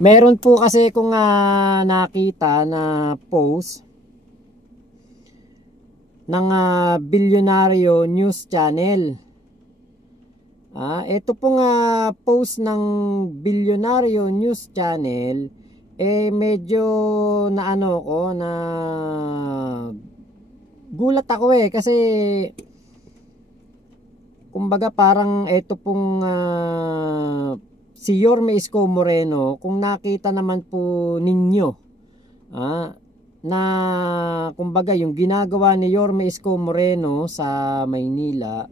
Meron po kasi kung nakita na post ng Bilyonaryo News Channel. Ito pong post ng Bilyonaryo News Channel medyo na gulat ako kasi kumbaga parang ito pong si Yorme Isko Moreno, kung nakita naman po ninyo na kumbaga yung ginagawa ni Yorme Isko Moreno sa Maynila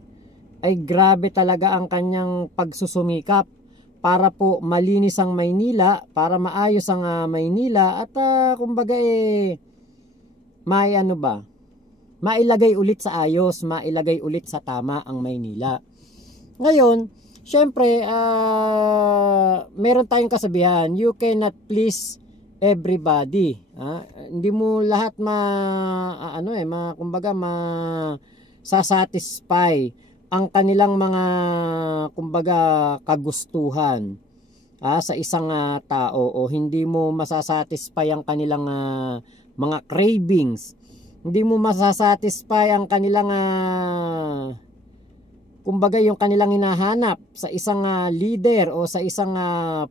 ay grabe talaga ang kanyang pagsusumikap para po malinis ang Maynila, para maayos ang Maynila at kumbaga mailagay ulit sa ayos, mailagay ulit sa tama ang Maynila. Ngayon, syempre, meron tayong kasabihan, you cannot please everybody. Hindi mo lahat kumbaga satisfy ang kanilang mga kumbaga kagustuhan sa isang tao, o hindi mo masasatisfy ang kanilang mga cravings. Hindi mo masasatisfy ang kanilang kumbaga yung kanilang hinahanap sa isang leader o sa isang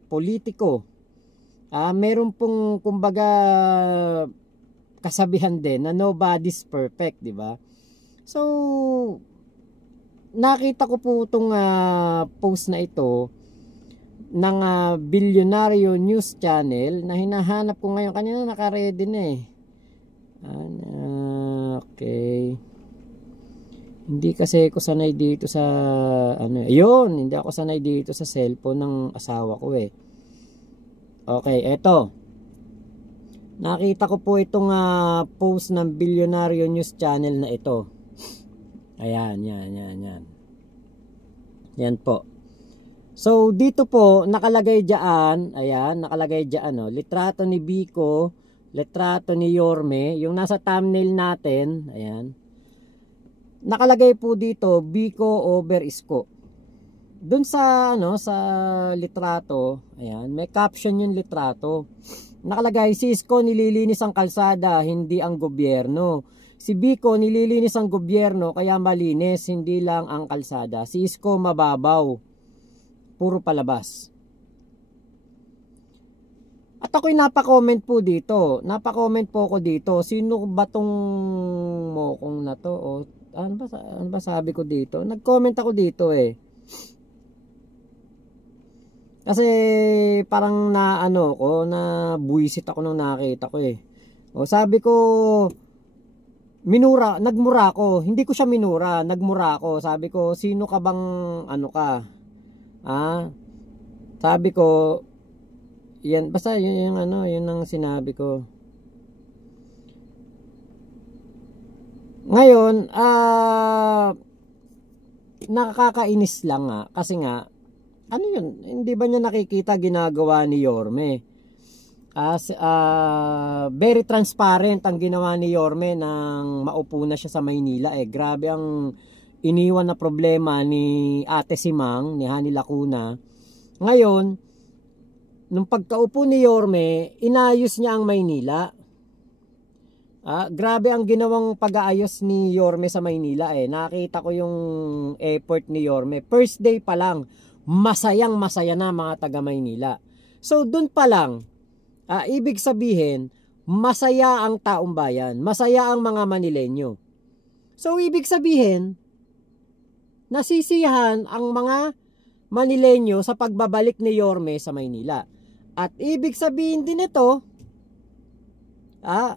politiko. Meron pong kumbaga kasabihan din na nobody's perfect, di ba? So nakita ko po itong post na ito ng Bilyonaryo News Channel na hinahanap ko ngayon. Kanina naka-ready na okay. Hindi kasi ako sanay dito sa hindi ako sanay dito sa cellphone ng asawa ko Okay, eto. Nakita ko po itong post ng Bilyonaryo News Channel na ito. Ayan, yan. Yan po. So dito po nakalagay diyan, litrato ni Biko, litrato ni Yorme, yung nasa thumbnail natin, ayan. Nakalagay po dito Biko over Isko. Doon sa sa litrato, ayan, may caption yung litrato. Nakalagay, si Isko nililinis ang kalsada, hindi ang gobyerno. Si Biko nililinis ang gobyerno kaya malinis, hindi lang ang kalsada. Si Isko mababaw, puro palabas. At ako'y napakomment po dito. Napakomment po ako dito. Sino ba tong mokong na to? O, ano ba sabi ko dito? Nag-comment ako dito Kasi parang na buwisit ako nung nakita ko O sabi ko, nagmura ako. Hindi ko siya minura, nagmura ako. Sabi ko, sino ka bang sabi ko, yan, basta yun ang sinabi ko. Ngayon, nakakainis lang kasi hindi ba niya nakikita ginagawa ni Yorme? Very transparent ang ginawa ni Yorme nang maupo na siya sa Maynila Grabe ang iniwan na problema ni Ate Simang, ni Hani Lacuna. Ngayon, nung pagkaupo ni Yorme, inayos niya ang Maynila. Grabe ang ginawang pag-aayos ni Yorme sa Maynila Nakita ko yung effort ni Yorme. First day pa lang, masayang masaya na mga taga Maynila. So dun pa lang, ibig sabihin, masaya ang taong bayan, masaya ang mga Manileño. So ibig sabihin, nasisiyahan ang mga Manileño sa pagbabalik ni Yorme sa Maynila. At ibig sabihin din ito,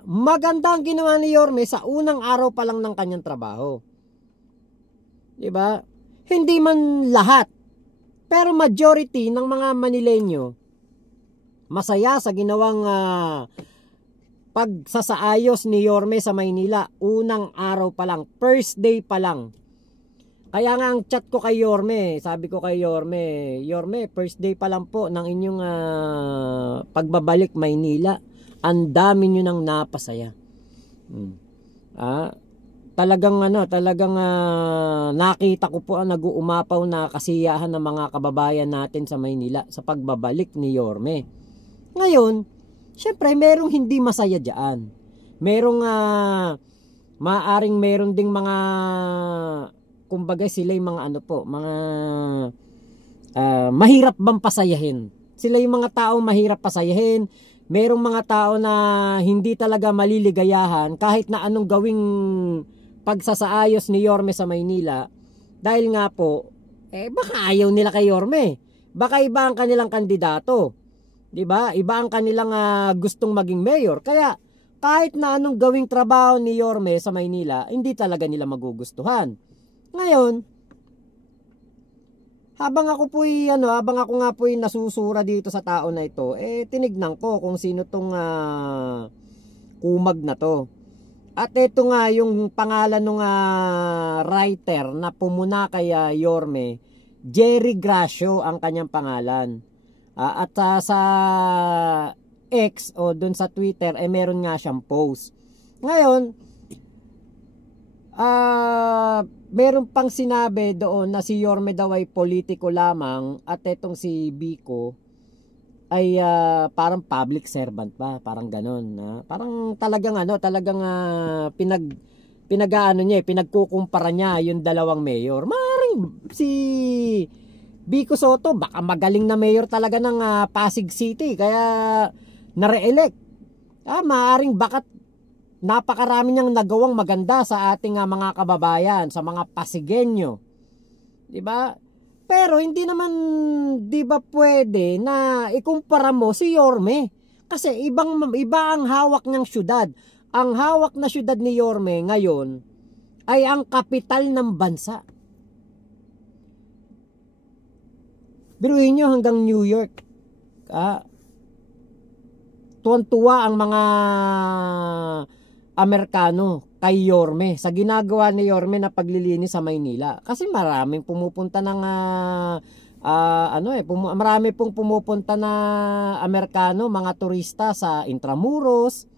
maganda ang ginawa ni Yorme sa unang araw pa lang ng kanyang trabaho. Diba? Hindi man lahat, pero majority ng mga Manileño masaya sa ginawang pagsasaayos ni Yorme sa Maynila unang araw pa lang, first day pa lang. Kaya nga ang chat ko kay Yorme, sabi ko kay Yorme, first day pa lang po ng inyong pagbabalik Maynila, ang dami nyo nang napasaya. Talagang nakita ko po ang nag-uumapaw na kasiyahan ng mga kababayan natin sa Maynila sa pagbabalik ni Yorme. Ngayon, syempre merong hindi masaya diyan. Merong maaring meron ding mga kumbaga sila yung mga ano po, mga mahirap bang pasayahin. Sila yung mga taong mahirap pasayahin. Merong mga tao na hindi talaga maliligayahan kahit na anong gawing pagsasaayos ni Yorme sa Maynila. Dahil nga po, baka ayaw nila kay Yorme. Baka iba ang kanilang kandidato. 'Di ba? Iba ang kanilang gustong maging mayor. Kaya kahit na anong gawing trabaho ni Yorme sa Maynila, hindi talaga nila magugustuhan. Ngayon, habang ako nga po'y nasusura dito sa tao na ito, tinignan ko kung sino tong kumag na to. At ito nga yung pangalan ng writer na pumuna kay Yorme, Jerry Gracio ang kanyang pangalan. At sa X o dun sa Twitter meron nga siyang post. Ngayon, meron pang sinabi doon na si Yorme daw ay politiko lamang at etong si Biko ay parang public servant pa, parang ganon. Parang talagang pinagkukumpara niya yung dalawang mayor. Maring si Biko Soto, baka magaling na mayor talaga ng Pasig City, kaya na-re-elect. Maaring bakat napakarami niyang nagawang maganda sa ating mga kababayan, sa mga Pasigenyo. 'Di ba? Pero hindi naman 'di ba pwede na ikumpara mo si Yorme kasi iba ang hawak niyang syudad. Ang hawak na syudad ni Yorme ngayon ay ang kapital ng bansa. Biruin nyo hanggang New York. Tuwan-tuwa ang mga Amerikano kay Yorme sa ginagawa ni Yorme na paglilinis sa Maynila. Kasi maraming pumupunta ng marami pong pumupunta na Amerikano, mga turista sa Intramuros.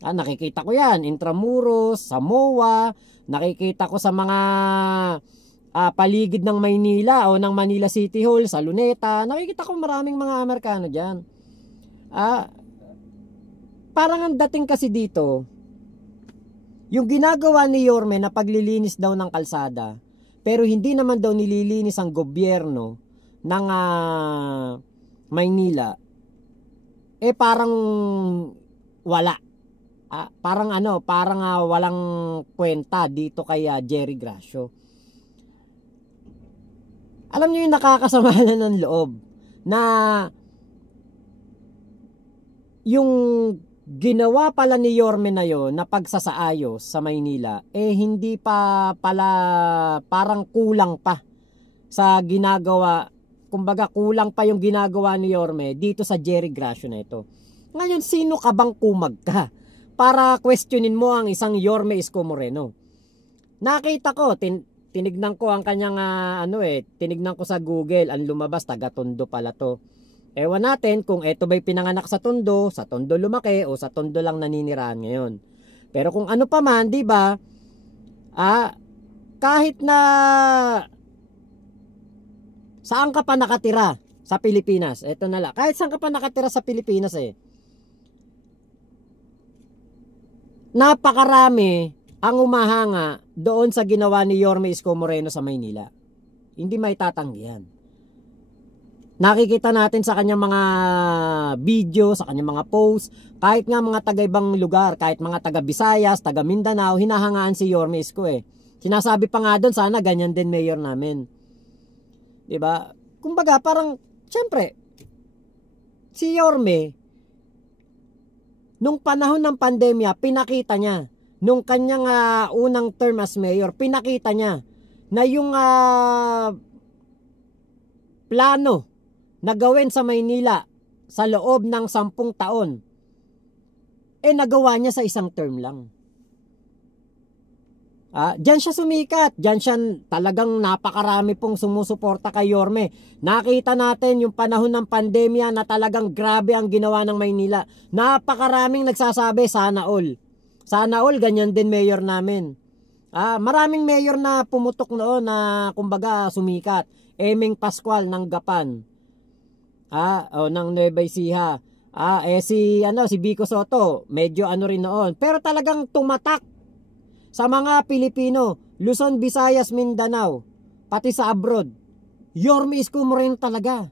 Nakikita ko yan, Intramuros, Samoa, nakikita ko sa mga paligid ng Maynila o ng Manila City Hall, sa Luneta, nakikita ko maraming mga Amerikano dyan. Parang ang dating kasi dito, yung ginagawa ni Yorme na paglilinis daw ng kalsada, pero hindi naman daw nililinis ang gobyerno ng Maynila, parang wala. Parang walang kwenta dito kay Jerry Gracio. Alam niyo yung nakakasama na ng loob na yung ginawa pala ni Yorme na yon na pagsasaayos sa Maynila hindi pa pala, parang kulang pa sa ginagawa, kumbaga kulang pa yung ginagawa ni Yorme dito sa Jerry Gracio na ito. Ngayon, sino ka bang kumag ka para questionin mo ang isang Yorme Isko Moreno? Nakita ko, tinignan ko ang kanyang tinignan ko sa Google, ang lumabas taga Tondo pala to. Ewan natin kung eto ba'y pinanganak sa Tondo lumaki o sa Tondo lang naninirahan ngayon. Pero kung ano pa man, 'di ba? Kahit na saan ka pa nakatira sa Pilipinas, eto na lang. Kahit saan ka pa nakatira sa Pilipinas napakarami ang umahanga doon sa ginawa ni Yorme Isko Moreno sa Maynila. Hindi may tatanggihan. Nakikita natin sa kanyang mga video, sa kanyang mga posts, kahit nga mga taga-ibang lugar, kahit mga taga-Visayas, taga-Mindanao, hinahangaan si Yorme Isko Sinasabi pa nga doon, sana ganyan din mayor namin. 'Di ba? Kumbaga, parang, syempre, si Yorme, nung panahon ng pandemya, pinakita niya, nung kanyang unang term as mayor, pinakita niya na yung plano na gawin sa Maynila sa loob ng 10 taon, nagawa niya sa isang term lang. Diyan siya sumikat, diyan siya talagang napakarami pong sumusuporta kay Yorme. Nakita natin yung panahon ng pandemya na talagang grabe ang ginawa ng Maynila. Napakaraming nagsasabi, sana all. Sana all, ganyan din mayor namin. Maraming mayor na pumutok noon na kumbaga sumikat. Emeng Pascual ng Gapan. Ng Nueva Ecija. Si Vico Soto, medyo ano rin noon. Pero talagang tumatak sa mga Pilipino, Luzon, Visayas, Mindanao, pati sa abroad. Yorme Isko Moreno talaga.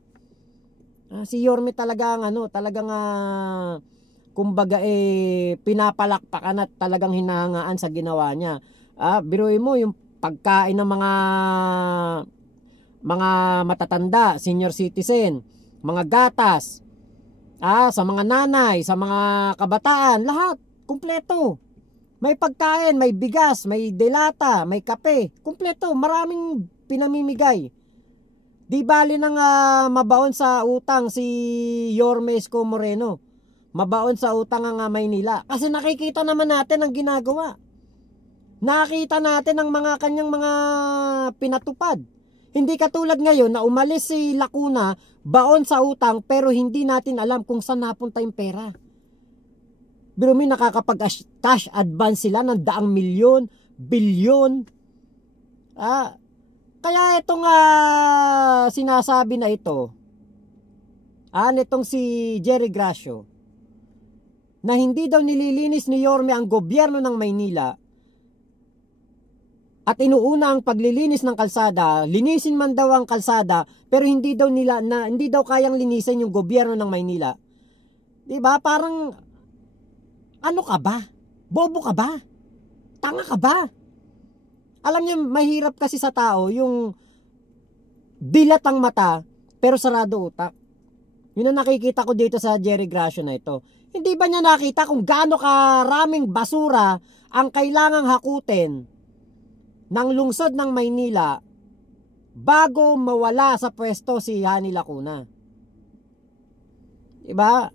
Si Yorme talaga talagang kumbaga pinapalakpakan at talagang hinahangaan sa ginawa niya. Biruin mo yung pagkain ng mga matatanda, senior citizen, mga gatas, sa mga nanay, sa mga kabataan, lahat, kumpleto. May pagkain, may bigas, may delata, may kape, kumpleto, maraming pinamimigay. Di bali nang mabaon sa utang si Yorme Isko Moreno. Mabaon sa utang ang Maynila. Kasi nakikita naman natin ang ginagawa. Nakita natin ang mga kanyang mga pinatupad. Hindi katulad ngayon na umalis si Lacuna, baon sa utang, pero hindi natin alam kung saan napunta yung pera. Pero may nakakapag-cash advance sila ng 100 milyon, bilyon. Kaya itong sinasabi na ito, nitong si Jerry Gracio, na hindi daw nililinis ni Yorme ang gobyerno ng Maynila at inuuna ang paglilinis ng kalsada, linisin man daw ang kalsada, pero hindi daw kayang linisin yung gobyerno ng Maynila. 'Di ba? Parang ano ka ba? Bobo ka ba? Tanga ka ba? Alam niyo, mahirap kasi sa tao yung dilat ang mata pero sarado utak. Yun ang nakikita ko dito sa Jerry Gracio na ito. Hindi ba niya nakita kung gaano karaming basura ang kailangang hakutin ng lungsod ng Maynila bago mawala sa pwesto si Hani Lacuna? Diba?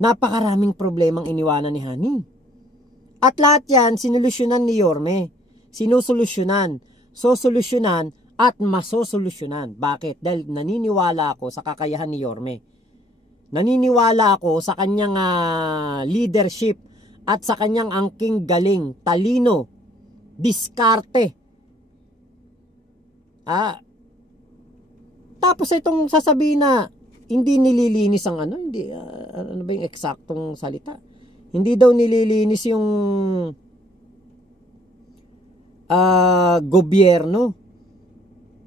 Napakaraming problemang iniwanan ni Hani. At lahat yan sinulusyonan ni Yorme. Sinusolusyonan, sosolusyonan at masosolusyonan. Bakit? Dahil naniniwala ako sa kakayahan ni Yorme. Naniniwala ako sa kanyang leadership at sa kanyang angking galing, talino, diskarte. Tapos itong sasabihin na hindi nililinis ang hindi ano ba yung eksaktong salita? Hindi daw nililinis yung gobyerno.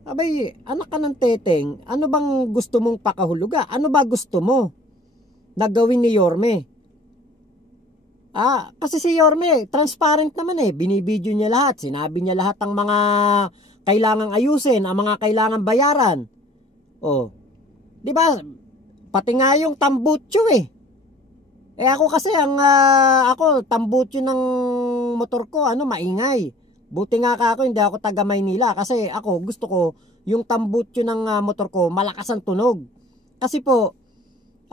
Abay, anak ka ng teteng, ano bang gusto mong pakahuluga? Ano ba gusto mo na gawin ni Yorme? Kasi si Yorme, transparent naman binibidyo niya lahat. Sinabi niya lahat ang mga kailangang ayusin, ang mga kailangang bayaran. Di ba? Pati nga yung tambutso ako kasi ako tambutso ng motor ko, maingay. Buti nga ako, hindi ako taga Maynila kasi ako gusto ko yung tambutso ng motor ko malakas ang tunog. Kasi po,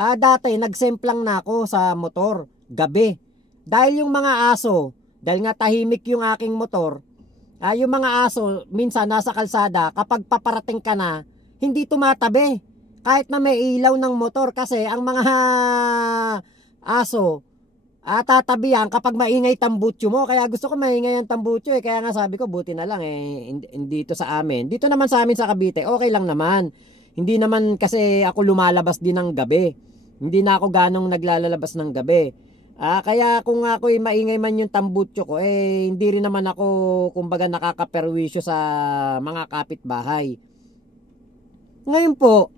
dati nagsemplang na ako sa motor gabi. Dahil yung mga aso, dahil nga tahimik yung aking motor, yung mga aso minsan nasa kalsada, kapag paparating ka na, hindi tumatabi. Kahit na may ilaw ng motor kasi ang mga aso, tatabihan kapag maingay tambutso mo. Kaya gusto ko maingay ang tambutso Kaya nga sabi ko, buti na lang dito sa amin. Dito naman sa amin sa Cavite, okay lang naman. Hindi naman kasi ako lumalabas din ng gabi. Hindi na ako ganong naglalabas ng gabi. Kaya kung ako'y maingay man yung tambutso ko, hindi rin naman ako kumbaga nakakaperwisyo sa mga kapitbahay. Ngayon po,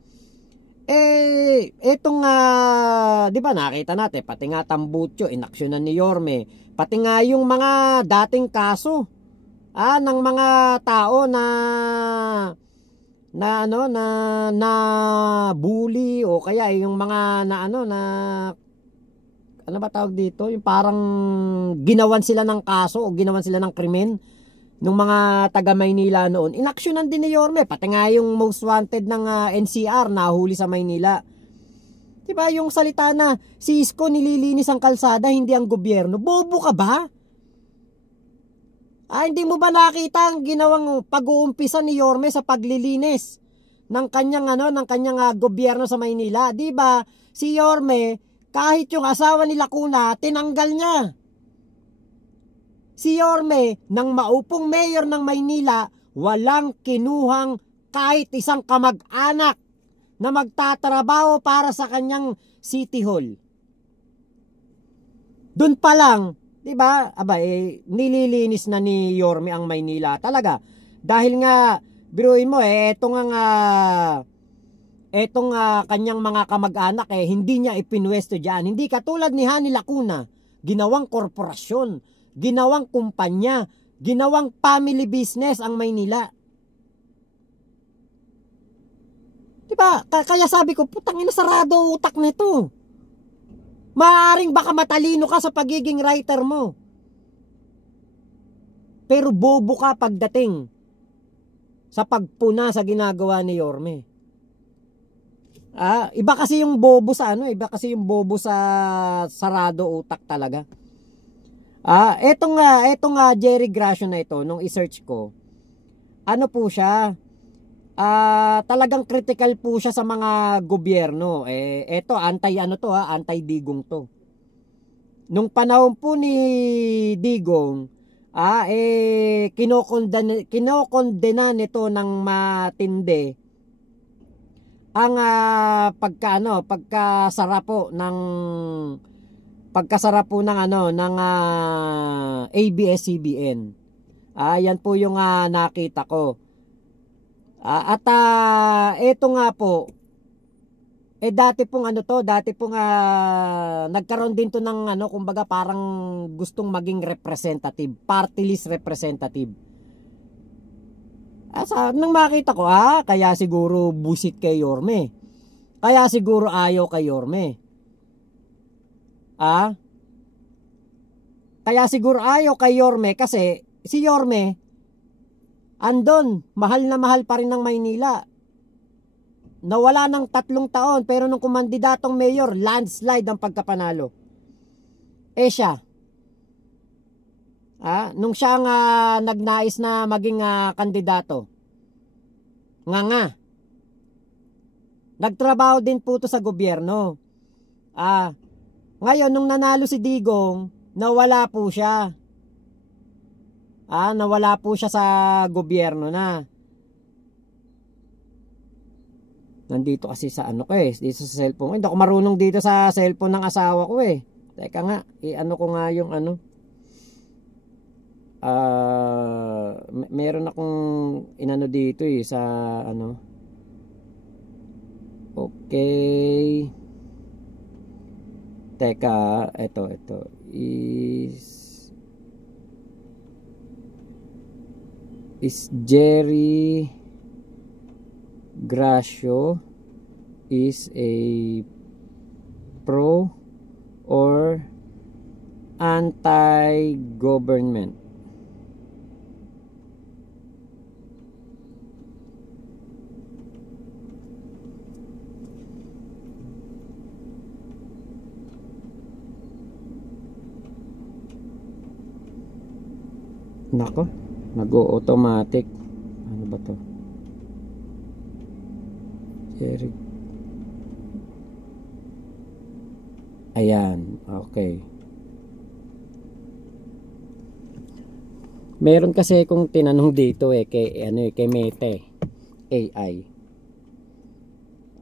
etong di ba nakita natin, pati nga tambutso, inaksyonan ni Yorme, pati nga yung mga dating kaso ng mga tao na bully o kaya yung mga ano ba tawag dito, yung parang ginawan sila ng kaso o ginawan sila ng krimen nung mga taga Maynila noon. Inaksyonan din ni Yorme, pati nga yung most wanted ng NCR nahuli sa Maynila. Diba yung salita na si Isko nililinis ang kalsada, hindi ang gobyerno? Bobo ka ba? Hindi mo ba nakita ang ginawang pag-uumpisa ni Yorme sa paglilinis ng kanyang gobyerno sa Maynila? Diba si Yorme, kahit yung asawa ni Lacuna, tinanggal niya. Si Yorme, nang maupong mayor ng Maynila, walang kinuhang kahit isang kamag-anak na magtatrabaho para sa kanyang City Hall. Doon pa lang, 'di ba? Aba nililinis na ni Yorme ang Maynila talaga. Dahil nga biruin mo etong kanyang mga kamag-anak hindi niya ipinwesto diyan. Hindi katulad ni Hani Lacuna, ginawang korporasyon, ginawang kumpanya, ginawang family business ang Maynila. 'Di ba? Kaya sabi ko, putang ina, sarado utak nito. Maaring baka matalino ka sa pagiging writer mo, pero bobo ka pagdating sa pagpuna sa ginagawa ni Yorme. Iba kasi yung bobo sa iba kasi yung bobo sa sarado utak talaga. Etong Jerry Gracio na ito, nung i-search ko, ano po siya, talagang critical po siya sa mga gobyerno. Eto, anti-digong to. Nung panahon po ni Digong, kinokondena nito ng matindi ang pagkasara po ng ABS-CBN. Yan po yung nakita ko. Ito nga po, dati pong nagkaroon din to ng kumbaga parang gustong maging representative, party list representative. Nang makita ko, kaya siguro busit kay Yorme. Kaya siguro ayaw kay Yorme. Kaya siguro ayaw kay Yorme kasi si Yorme andon, mahal na mahal pa rin ng Maynila. Nawala ng 3 taon, pero nung kumandidatong mayor, landslide ang pagkapanalo. Siya. Nung siya nga nagnais na maging kandidato, nagtrabaho din po to sa gobyerno. Ngayon, nung nanalo si Digong, nawala po siya. Nawala po siya sa gobyerno na. Nandito kasi sa dito sa cellphone. Hindi ako marunong dito sa cellphone ng asawa ko Teka nga, ko nga yung meron akong dito sa Okay. Teka, ito is Jerry Gracio is a pro or anti-government? Nako, nag-automatic. Ano ba to? Jerry. Ayan, okay. Meron kasi kung tinanong dito kay Mete AI.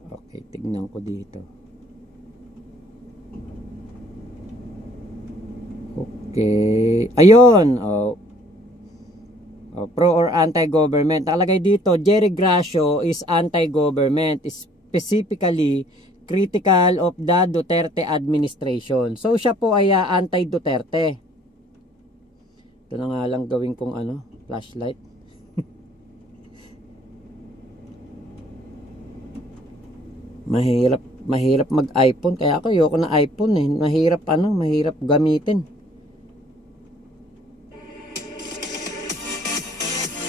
Okay, tignan ko dito. Okay. Ayun, pro or anti-government. Nakalagay dito, Jerry Gracio is anti-government, specifically critical of the Duterte administration. So siya po ay anti-Duterte. Ito na nga lang gawin kong flashlight. Mahirap mag-iPhone, kaya ako ayoko na iPhone Mahirap gamitin.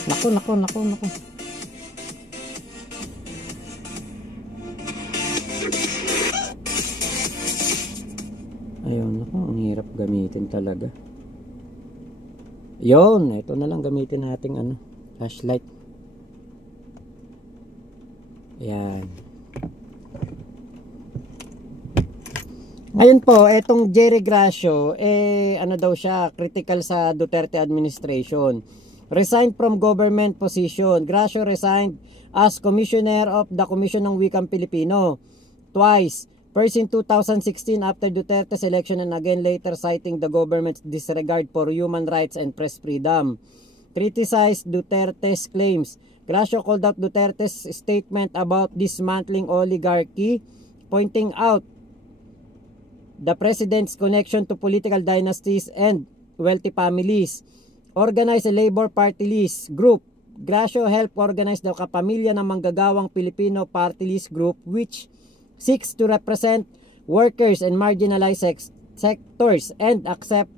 Nako. Ayun, ang hirap gamitin talaga. Yun, ito na lang gamitin nating flashlight. Ayan. Ngayon po, etong Jerry Gracio, daw siya, critical sa Duterte administration. Resigned from government position. Gracio resigned as Commissioner of the Commission ng Wikang Pilipino twice First in 2016 after Duterte's election and again later citing the government's disregard for human rights and press freedom. Criticized Duterte's claims. Gracio called out Duterte's statement about dismantling oligarchy, pointing out the president's connection to political dynasties and wealthy families. Organized a Labor Party List Group. Gracio helped organize the Kapamilya ng Manggagawang Pilipino Party List Group, which seeks to represent workers and marginalized sectors and accept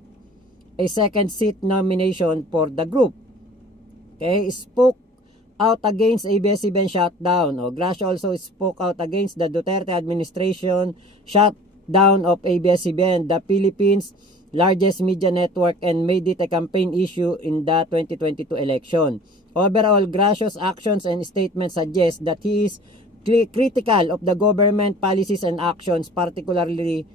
a second seat nomination for the group. Okay, spoke out against ABS-CBN shutdown. Gracio also spoke out against the Duterte administration shutdown of ABS-CBN, the Philippines' largest media network, and made it a campaign issue in the 2022 election. Overall, Gracio's actions and statements suggest that he is critical of the government policies and actions, particularly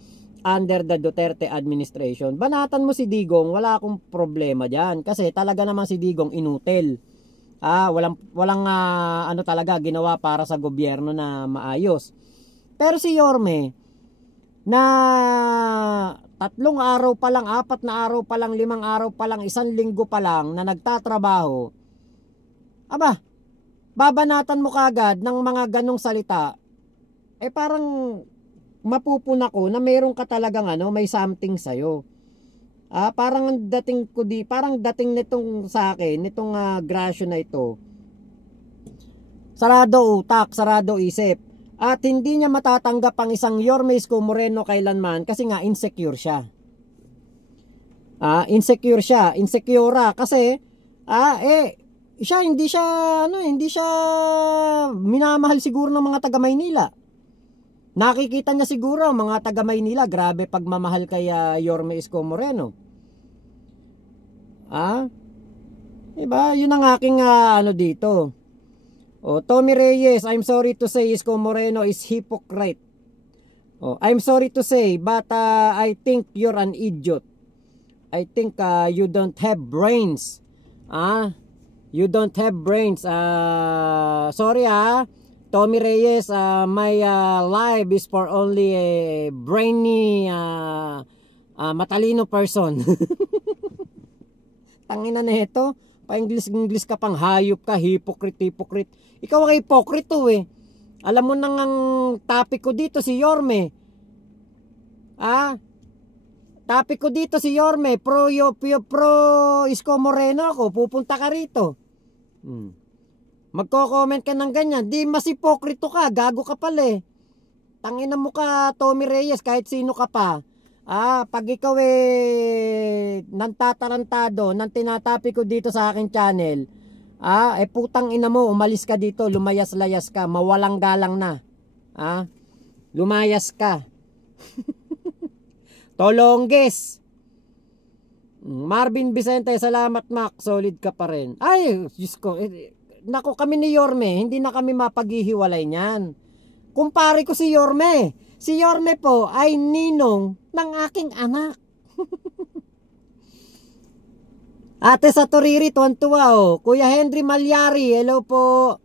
under the Duterte administration. Banatan mo si Digong, wala akong problema diyan kasi talaga naman si Digong inutil. Walang ano talaga ginawa para sa gobyerno na maayos. Pero si Yorme na 3 araw pa lang, 4 na araw pa lang, 5 araw pa lang, 1 linggo pa lang na nagtatrabaho, babanatan mo kagad ng mga ganong salita, parang mapupuna ko na meron ka talagang may something sa'yo. Parang dating nitong sa akin, nitong Gracio na ito, sarado utak, sarado isip. At hindi niya matatanggap ang isang Yorme Isko Moreno kailanman kasi nga insecure siya. Insecure kasi siya hindi siya minamahal siguro ng mga taga Maynila. Nakikita niya siguro mga taga Maynila, grabe pagmamahal kay Yorme Isko Moreno. Diba? Yun ang aking dito. Tommy Reyes, I'm sorry to say Isko Moreno is hypocrite. I'm sorry to say, but I think you're an idiot. I think you don't have brains. You don't have brains. Sorry Tommy Reyes, my live is for only a brainy, matalino person. Tangina na ito. Pa-English ka pang hayop ka, hypocrite. Ikaw ang hipokrito Alam mo nang ang topic ko dito si Yorme. Topic ko dito si Yorme, pro Isko Moreno ako, pupunta ka rito. Magko-comment ka ng ganyan, di mas hipokrito ka, gago ka pala Tangina mo ka Tommy Reyes, kahit sino ka pa. Pag ikaw nantatarantado nang tinatapi ko dito sa aking channel, putang ina mo, umalis ka dito, lumayas-layas ka, mawalang galang na. Lumayas ka. Tolongges. Marvin Vicente, salamat Mac, solid ka pa rin. Ay, Diyos ko, nako kami ni Yorme, hindi na kami mapaghihiwalay niyan. Kumpare ko si Yorme. Si Yorme po ay ninong ng aking anak. Ate sa Toriri, tuwan-tuwa Kuya Henry Malyari, hello po.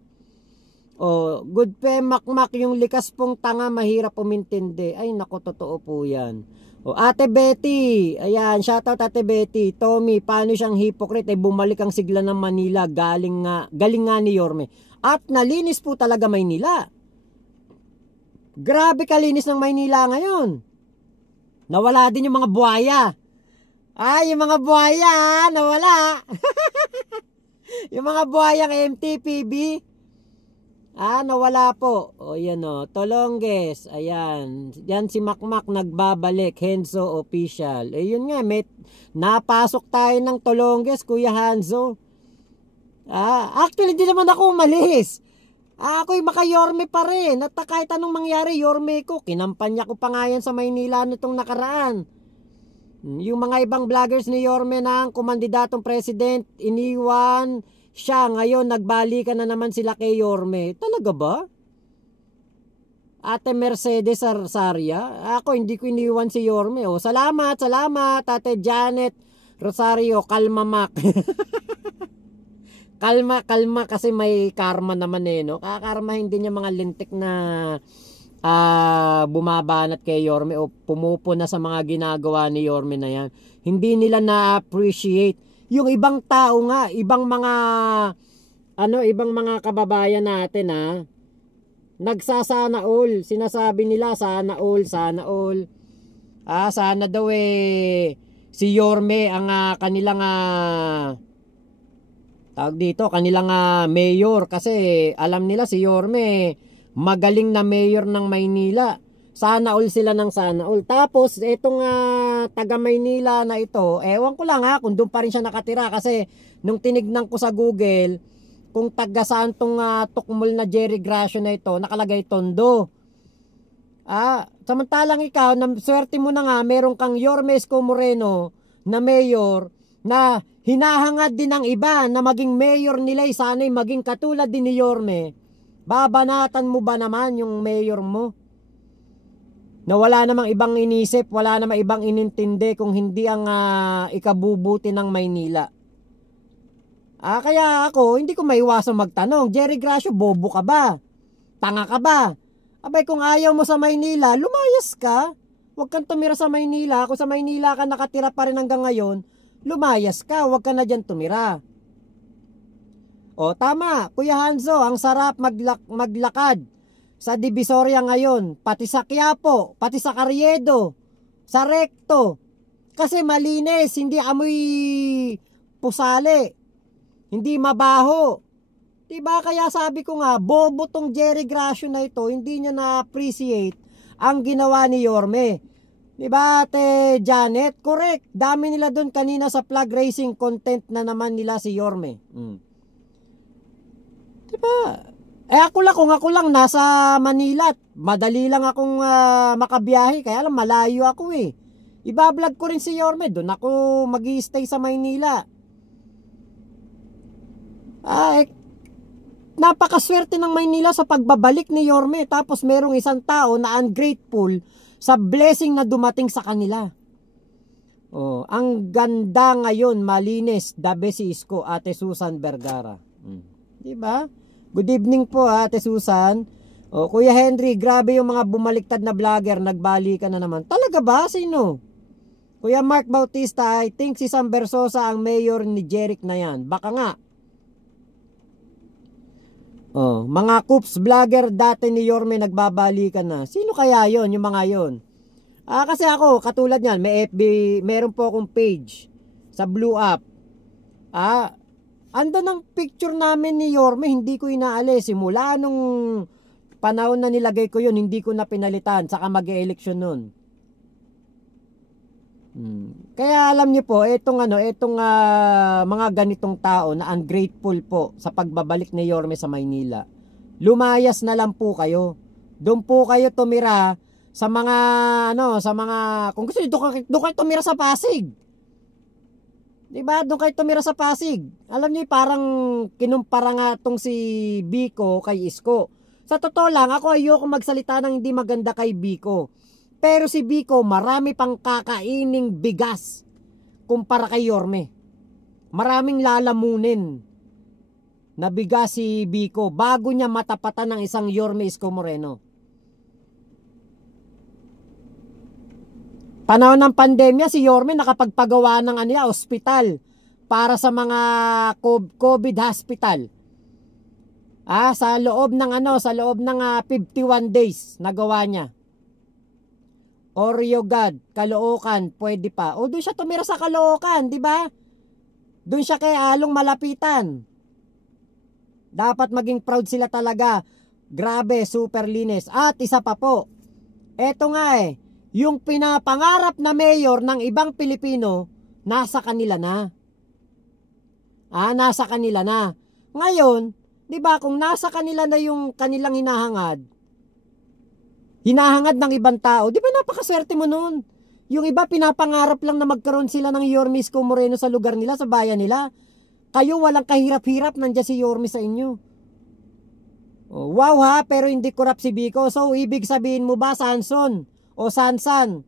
Good pe, makmak, yung likas pong tanga, mahirap umintindi. Ay, nako, totoo po yan. Ate Betty, ayan, shoutout Ate Betty. Tommy, paano siyang hypocrite? Bumalik ang sigla ng Manila, galing nga ni Yorme. At nalinis po talaga Maynila. Grabe kalinis ng Maynila ngayon. Nawala din yung mga buhaya. Yung mga buhaya, nawala. Yung mga buhayang MTPB, nawala po. Yan Tolongges, ayan. Yan si Makmak nagbabalik, Henzo official. Yun nga, napasok tayo ng Tolongges, Kuya Hanzo. Actually, di naman ako umalis. Ako'y maka-Yorme pa rin. At kahit anong mangyari, Yorme ko. Kinampanya ko pa nga yan sa Maynila nitong nakaraan. Yung mga ibang vloggers ni Yorme na ang kumandidatong president, iniwan siya. Ngayon, nagbalikan na naman sila kay Yorme. Talaga ba? Ate Mercedes Arsaria, ako hindi ko iniwan si Yorme. Salamat. Ate Janet Rosario, kalma Mac. Kalma kasi may karma naman no. Kakarmahin din yung mga lintik na bumabanat kay Yorme o pumupuna sa mga ginagawa ni Yorme na yan. Hindi nila na-appreciate. Yung ibang tao nga, ibang mga kababayan natin nagsasana all. Sinasabi nila sana all, sana all. Sana daw si Yorme ang kanilang tawag dito, kanilang mayor, kasi alam nila si Yorme magaling na mayor ng Maynila. Sana all sila ng sana all. Tapos etong taga Maynila na ito, ewan ko lang kung doon pa rin siya nakatira, kasi nung tinignan ko sa Google kung taga saan tong tukmol na Jerry Gracio na ito, nakalagay Tondo. Samantalang ikaw, swerte mo na nga, meron kang Yorme Isko Moreno na mayor na hinahangad din ng iba na maging mayor nila, sana'y maging katulad din ni Yorme. Babanatan mo ba naman yung mayor mo? Na wala namang ibang inisip, wala namang ibang inintindi kung hindi ang ikabubuti ng Maynila. Kaya ako, hindi ko maiwasang magtanong, Jerry Gracio, bobo ka ba? Tanga ka ba? Abay, kung ayaw mo sa Maynila, lumayas ka. Huwag kang tumira sa Maynila. Kung sa Maynila ka nakatira pa rin hanggang ngayon, lumayas ka. Huwag ka na dyan tumira. O tama, Kuya Hanzo, ang sarap maglakad sa Divisoria ngayon, pati sa Quiapo, pati sa Carriedo, sa Recto. Kasi malinis, hindi amoy pusale, hindi mabaho. Diba? Kaya sabi ko nga, bobo tong Jerry Gracio na ito, hindi niya na-appreciate ang ginawa ni Yorme. Diba, Ate Janet? Correct. Dami nila doon kanina sa flag racing content na naman nila si Yorme. Diba? Kung ako lang nasa Manila, madali lang akong makabiyahe, kaya lang malayo ako Ibablog ko rin si Yorme, doon ako mag-i-stay sa Maynila. Napakaswerte ng Maynila sa pagbabalik ni Yorme, tapos merong isang tao na ungrateful sa blessing na dumating sa kanila. Ang ganda ngayon, malinis, dabe si Isko, Ate Susan Vergara. Diba? Good evening po Ate Susan. Kuya Henry, grabe yung mga bumaliktad na vlogger, nagbalikan na naman. Talaga ba? Sino? Kuya Mark Bautista, I think si Sam Bersosa ang mayor ni Jeric na yan. Baka nga. Mga Coops vlogger dati ni Yorme nagbabalikan na. Sino kaya yon, yung mga yon? Kasi ako, katulad yan, may FB, meron po akong page sa Blue App. Ando ng picture namin ni Yorme, hindi ko inaalis. Simula nung panahon na nilagay ko yun, hindi ko na pinalitan. Saka mag-e-election nun. Kaya alam niyo po, itong mga ganitong tao na ungrateful po sa pagbabalik ni Yorme sa Maynila, lumayas na lang po kayo. Doon po kayo tumira sa mga kung gusto niyo doon kayo tumira sa Pasig. Diba? Doon kayo tumira sa Pasig. Alam niyo, parang kinumpara nga tong si Biko kay Isko. Sa totoo lang, ako ayoko magsalita ng hindi maganda kay Biko. Pero si Biko, marami pang kakaining bigas kumpara kay Yorme. Maraming lalamunin na bigas si Biko bago niya matapatan ng isang Yorme Isko Moreno. Panahon ng pandemya, si Yorme nakapagpagawa ng ospital para sa mga COVID hospital. Sa loob ng 51 days nagawa niya. Oreo God, Caloocan, pwede pa. Doon siya tumira sa Caloocan, di ba? Doon siya kay Along malapitan. Dapat maging proud sila talaga. Grabe, super linis. At isa pa po. Eto nga yung pinapangarap na mayor ng ibang Pilipino, nasa kanila na. Nasa kanila na. Ngayon, di ba, kung nasa kanila na yung kanilang hinahangad ng ibang tao, di ba napakaswerte mo nun? Yung iba pinapangarap lang na magkaroon sila ng Yorme Isko Moreno sa lugar nila, sa bayan nila. Kayo walang kahirap-hirap, nandiyan si Yorme sa inyo. Wow pero hindi corrupt si Biko. So ibig sabihin mo ba, Sanson o Sansan,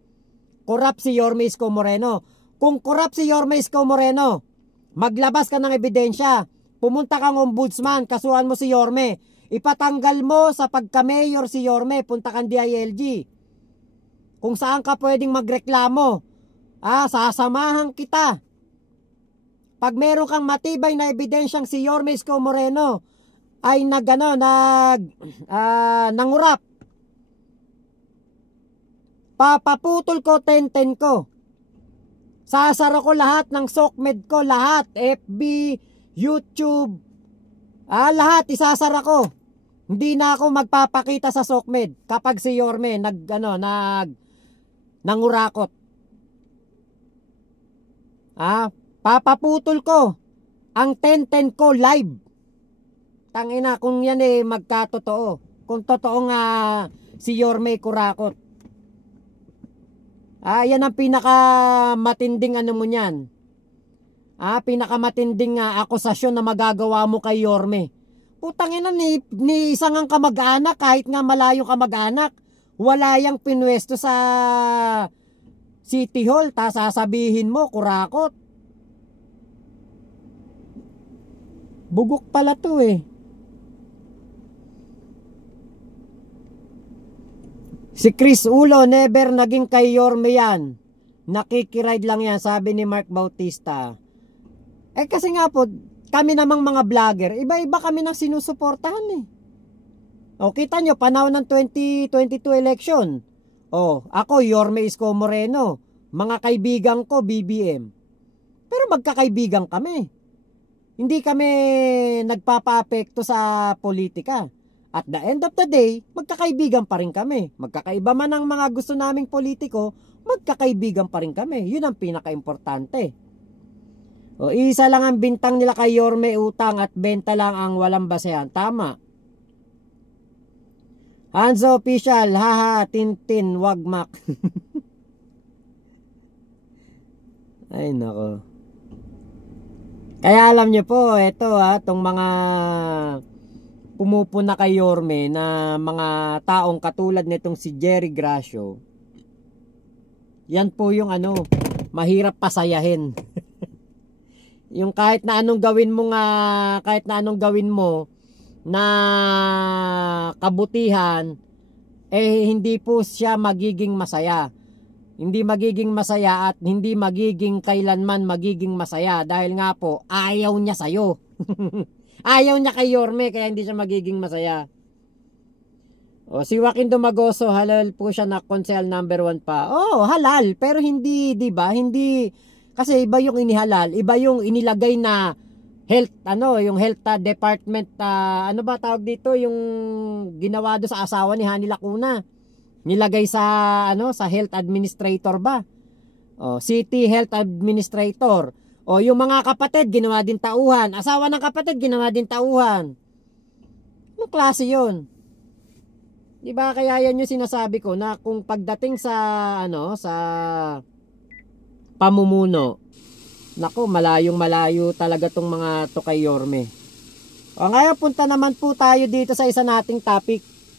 corrupt si Yorme Isko Moreno? Kung corrupt si Yorme Isko Moreno, maglabas ka ng ebidensya. Pumunta kang ombudsman, kasuhan mo si Yorme. Ipatanggal mo sa pagka-mayor si Yorme, punta kang DILG. Kung saan ka pwedeng magreklamo. Sasamahan kita. Pag meron kang matibay na ebidensyang si Yorme Isko Moreno ay nangurap, papaputol ko 10-10 ko. Sasara ko lahat ng SOCMED ko, lahat, FB, YouTube, lahat isasara ko. Hindi na ako magpapakita sa SOCMED kapag si Yorme nangurakot. Papaputol ko ang 10-10 ko live. Tangina, kung yan magkatotoo. Kung totoo nga si Yorme kurakot. Yan ang pinakamatinding mo niyan. Pinakamatinding akusasyon na magagawa mo kay Yorme. Putang ina, ni isang ang kamag-anak, kahit nga malayo kamag-anak, wala yang pinwesto sa City Hall, ta sasabihin mo kurakot. Bugok pala to Si Chris Ulo, never naging kay Yorme yan. Nakikiride lang yan, sabi ni Mark Bautista. Kasi nga po, kami namang mga vlogger, iba-iba kami ng sinusuportahan kita nyo, panahon ng 2022 election. Ako, Yorme Isko Moreno. Mga kaibigan ko, BBM. Pero magkakaibigan kami. Hindi kami nagpapa-apekto sa politika. At the end of the day, magkakaibigan pa rin kami. Magkakaiba man ang mga gusto naming politiko, magkakaibigan pa rin kami. Yun ang pinaka-importante. Isa lang ang bintang nila kay Yorme, utang at benta lang ang walang basehan. Tama. Hanzo Official, haha, Tintin, wagmak. Ay nako. Kaya alam nyo po, itong mga pumupuna kay Yorme na mga taong katulad nitong si Jerry Gracio, yan po yung mahirap pasayahin. Yung kahit na anong gawin mo na kabutihan, hindi po siya magiging masaya. Hindi magiging masaya at hindi magiging kailanman magiging masaya dahil nga po ayaw niya sa'yo. Ayaw niya kay Yorme kaya hindi siya magiging masaya. Si Joaquin Dumagoso, halal po siya na konsehal number 1 pa. Halal, pero hindi, 'di ba? Hindi kasi iba yung inihalal, iba yung inilagay na health yung health department ano ba tawag dito, yung ginawa do sa asawa ni Hani Lacuna. Nilagay sa sa health administrator ba? City health administrator. Yung mga kapatid ginawa din tauhan. Asawa ng kapatid ginawa din tauhan. Anong klase 'yon? 'Di ba kaya yan yung sinasabi ko na kung pagdating sa sa pamumuno, nako, malayong-malayo talaga tong mga to kay Yorme. Ngayon punta naman po tayo dito sa isa nating topic.